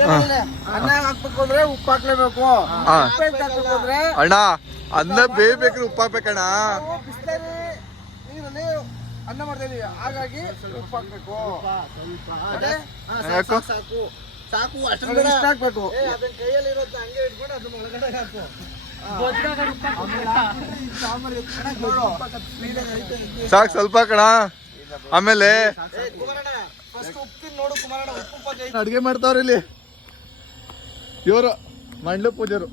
ಅನ್ನ ಹಾಕ್ಬೇಕು ಅಂದ್ರೆ ಉಪ್ಪು ಹಾಕ್ಲೇಬೇಕು. ಹಾ. ಉಪ್ಪು ಹಾಕ್ಬೇಕು ಅಂದ್ರೆ ಅಣ್ಣ ಅನ್ನ ಬೇಯ್ಬೇಕ್ರೆ ಉಪ್ಪು ಹಾಕ್ಬೇಕಣ್ಣ. ನಾವು ಬಿಸ್ಲರಿ ನೀರಲ್ಲಿ ಅನ್ನ ಮಾಡ್ತಾ ಇದೀವಿ ಹಾಗಾಗಿ ಉಪ್ಪು ಹಾಕ್ಬೇಕು. ಅದೇ? ಸಾಕು ಸಾಕು ಇಷ್ಟ ಹಾಕ್ಬೇಕು. ಅದನ್ನ ಕೈಯಲ್ಲಿ ಇರುತ್ತೆ ಹಂಗೆ ಇಟ್ಕೊಂಡು ಅದನ್ನ ಒಳಗಡೆ ಹಾಕು. ಸಾಕು ಸ್ವಲ್ಪ ಕಣ ಆಮೇಲೆ ಅಡ್ಗೆ ಮಾಡ್ತಾವ್ರಿ ಇಲ್ಲಿ ಇವರು ಮಂಡ್ಲ ಪೂಜರು.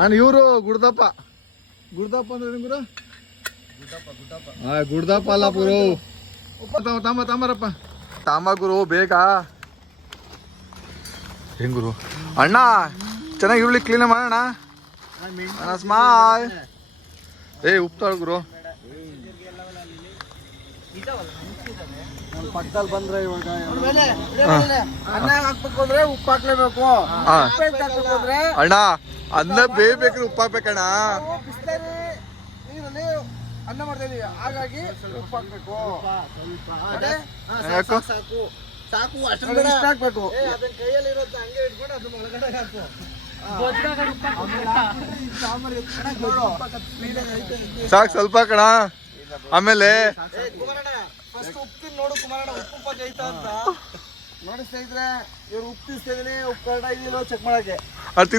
ಅಣ್ಣ ಇವರು ಗುಡ್ದಪ್ಪ. ಗುಡ್ದಪ್ಪ ಅಂದ್ರೆ ಗುರು ಗುಡ್ದಪ್ಪ ಅಲ್ಲ ಗುರು. ತಾಮ ತಾಮರಪ್ಪ ತಾಮ ಗುರು ಬೇಕಾ ಹೆಂಗ್ ಗುರು? ಅಣ್ಣ, ಚೆನ್ನಾಗಿ ಇರ್ಲಿ ಕ್ಲೀನ್ ಮಾಡೋಣ. ಸ್ಮಾಲ್ ಏ, ಉಪ್ತಾಳ ಗುರು. ಪಕ್ಕದಲ್ಲಿ ಬಂದ್ರೆ ಇವಾಗ ಅನ್ನ ಹಾಕ್ಬೇಕು ಅಂದ್ರೆ ಉಪ್ಪು ಹಾಕ್ಲೇಬೇಕು. ಹಾ. ಉಪ್ಪು ಹಾಕ್ಬೇಕು ಅಂದ್ರೆ ಅಣ್ಣ ಅನ್ನ ಬೇಯ್ಬೇಕ್ರೆ ಉಪ್ಪು ಹಾಕ್ಬೇಕಣ್ಣ. ಬಿಸ್ಲರಿ ನೀರಲ್ಲಿ ಅನ್ನ ಮಾಡ್ತಾ ಇದೀವಿ ಹಾಗಾಗಿ ಉಪ್ಪು ಹಾಕ್ಬೇಕು. ಅದೇ? ಯಾಕೋ? ಸಾಕು ಸಾಕು ಅಷ್ಟು ಇಷ್ಟ ಹಾಕ್ಬೇಕು. ಅದನ್ನ ಕೈಯಲ್ಲಿ ಇರುತ್ತೆ ಹಂಗೆ ಇಟ್ಕೊಂಡು ಅದನ್ನ ಒಳಗಡೆ ಹಾಕು. ಸಾಕು ಸ್ವಲ್ಪ ಹಾಕಣ ಆಮೇಲೆ ಅದು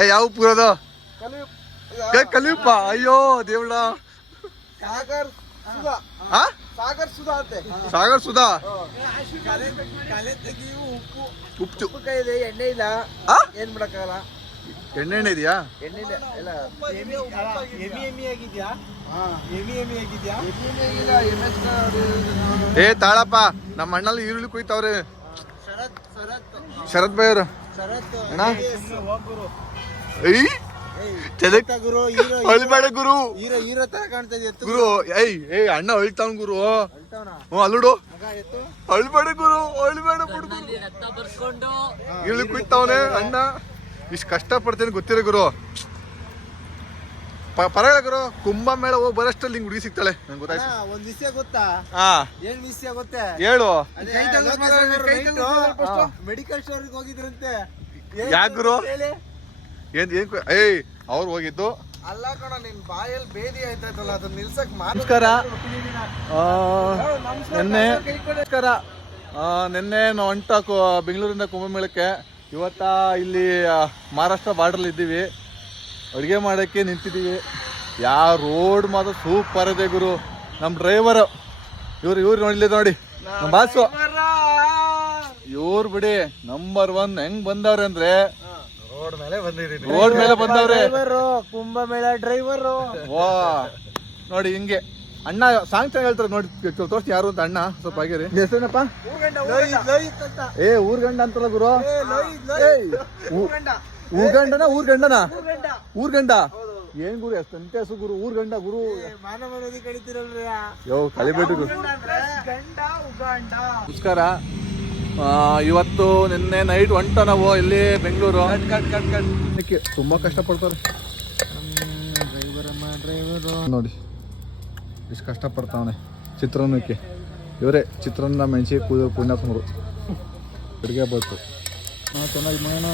ಏ ಯಾವ ಉಪ್ಪು ಇರೋದು? ಏ ಕಲಿಯಪ್ಪ. ಅಯ್ಯೋ ದೇವಳ ಸಾಗರ್ ಸುಧಾ. ಆ? ಸಾಗರ್ ಸುಧಾ ಅಂತೆ. ಸಾಗರ್ ಸುಧಾ. ಉಪ್ಪು. ಉಪ್ಪು. ಉಪ್ಪು ಕೈ ಇದೆ ಎಣ್ಣೆ ಇಲ್ಲ. ಏನ್ ಮಾಡಕ್ಕಾಗಲ್ಲ. ಎಣ್ಣೆ ಎಣ್ಣೆ ಇದೆಯಾ ಎಣ್ಣೆ ಇಲ್ಲ ಎಲ್ಲ ಎಮಿ ಎಮಿ ಆಗಿದ್ಯಾ? ಎಮಿ ಎಮಿ ಆಗಿದ್ಯಾ? ಎಮಿ ಎಮಿ ಆಗಿಲ್ಲ ಏ ತಾಳಪ್ಪ ನಮ್ಮ ಅಣ್ಣಲ್ಲಿ ಈರುಳ್ಳಿ ಕುಯ್ತಾವ್ರೆ. ಶರತ್ ಶರತ್. ಶರತ್ ಬೈ ಅವರು. ಶರತ್ ಅಣ್ಣ? ಗುರು. ಏಯ್. ಗುರು ಹೀರೋ ಅಳ್ಬೇಡ ಗುರು. ಹೀರೋ ಹೀರೋ ತರ ಕಾಣ್ತಾ ಇದೆ ಗುರು ಏಯ್ ಏಯ್ ಅಣ್ಣ ಅಳ್ತಾವ್ ಗುರು. ಹ್ಞೂ ಅಲ್ಲುಡು. ಅಳ್ಬೇಡ ಗುರು ಅಳ್ಬೇಡ ಬಿಡು ಕುಯ್ತಾವನೆ ಅಣ್ಣ. ಇಷ್ಟು ಕಷ್ಟ ಪಡ್ತೀನಿ ಗೊತ್ತಿರ ಗುರು ಪರವಾಗಿಲ್ಲ ಗುರು. ಕುಂಭಮೇಳ ಹೋಗಿ ಬರೋಷ್ಟಲ್ಲಿ ಹಿಂಗ್ ಹುಡುಗಿ ಸಿಗ್ತಾಳೆ. ನಂಗೆ ಗೊತ್ತಾಯ್ತು. ಒಂದು ವಿಷಯ ಗೊತ್ತಾ? ಹಾ. ಏನ್ ವಿಷಯ ಗೊತ್ತೇ? ಹೇಳು. ಮೆಡಿಕಲ್ ಸ್ಟೋರ್ ಹೋಗಿದ್ರಂತೆ. ಯಾಕೆ ಗುರು? ಏನ್ ಏನ್ ಕು- ಏಯ್ ಅವ್ರು ಹೋಗಿದ್ದು? ಅಲ್ಲ ಕಣ ನಿನ್ ಬಾಯಲ್ಲಿ ಬೇದಿ ಆಯ್ತಾಯ್ತಲ್ಲ ಅದನ್ನ ನಿಲ್ಸಕ್ ನಮಸ್ಕಾರ. ನಿನ್ನೆ ನಮಸ್ಕಾರ. ಆ, ನಿನ್ನೆ ನಾವು ಹೊಂಟಾಕು ಬೆಂಗಳೂರಿಂದ ಕುಂಭಮೇಳಕ್ಕೆ ಇವತ್ತ ಇಲ್ಲಿ ಮಹಾರಾಷ್ಟ್ರ ಬಾರ್ಡ್ರಲ್ಲಿ ಇದ್ದೀವಿ. ಅಡುಗೆ ಮಾಡೋಕ್ಕೆ ನಿಂತಿದ್ದೀವಿ. ಯಾವ ರೋಡ್ ಮಾತ್ರ ಸೂಪರ್ ಇದೆ ಗುರು. ನಮ್ಮ ಡ್ರೈವರ್ ಇವ್ರು ಇವ್ರು ನೋಡಿ ನೋಡಿ. ನಮ್ಮ ಬಾಸು ಇವ್ರು ಬಿಡಿ ನಂಬರ್ ಒನ್ ಹೆಂಗ್ ಬಂದವ್ರೆ ಅಂದ್ರೆ ರೋಡ್ ಮೇಲೆ ಬಂದಿದ್ದೀನಿ. ರೋಡ್ ಮೇಲೆ ಬಂದವ್ರೆ. ಕುಂಭಮೇಳ ಡ್ರೈವರ್ ವಾ ನೋಡಿ ಹಿಂಗೆ. ಅಣ್ಣ ಸಾಂಗ್ ಚೆನ್ನಾಗಿ ಹೇಳ್ತಾರೆ ನೋಡಿ ತೋರಿಸಿ ಯಾರು ಅಂತ ಅಣ್ಣ ಸ್ವಲ್ಪ ಆಗಿರಿ ಹೆಸರೇನಪ್ಪ ಏ ಊರ್ ಗಂಡ ಅಂತಲ್ಲ ಗುರು? ಊರ್ಗಂಡನ ಊರ್ಗಂಡನ? ಊರ್ ಗಂಡನ ಊರ್ ಗಂಡ ಏನ್ ಗುರು ಎಷ್ಟು ಅಂತೆ ಹೆಸರು ಗುರು? ಊರ್ ಗಂಡ ಗುರು ಯೋ ಕಲಿಬೇಡಿ ಗುರು. ಗಂಡ ನಮಸ್ಕಾರ. ಇವತ್ತು ನಿನ್ನೆ ನೈಟ್ ಹೊಂಟ ನಾವು ಇಲ್ಲಿ ಬೆಂಗಳೂರು? ಕಟ್ ಕಟ್ ಕಟ್ ತುಂಬಾ ಕಷ್ಟ ಪಡ್ತಾರೆ ಡ್ರೈವರ್ ಅಮ್ಮ ಡ್ರೈವರು ನೋಡಿ. ಇಷ್ಟು ಕಷ್ಟಪಡ್ತಾವನೆ ಚಿತ್ರಾನ್ನಕ್ಕೆ ಇವರೇ ಚಿತ್ರಾನ್ನ ಮೆಣಸಿ ಕೂದಲು ಪುಣ್ಯಾತ್ಮರು ಅಡುಗೆ ಬೇಕು ಹಾಂ ಚೆನ್ನಾಗಿ ಮಾಡೋಣ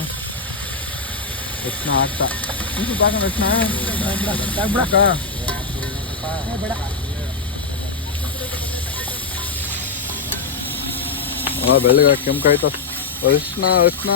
ರತ್ನ ಆಗ್ತಾ ಇದು ಬಾಕ ರತ್ನ ಬಿಡಕ್ಕ ಹಾಂ ಬೆಳಗ್ಗೆ ಕೆಂಪು ಆಯ್ತು ಅರ್ಶಿನ ಅರ್ಶಿನ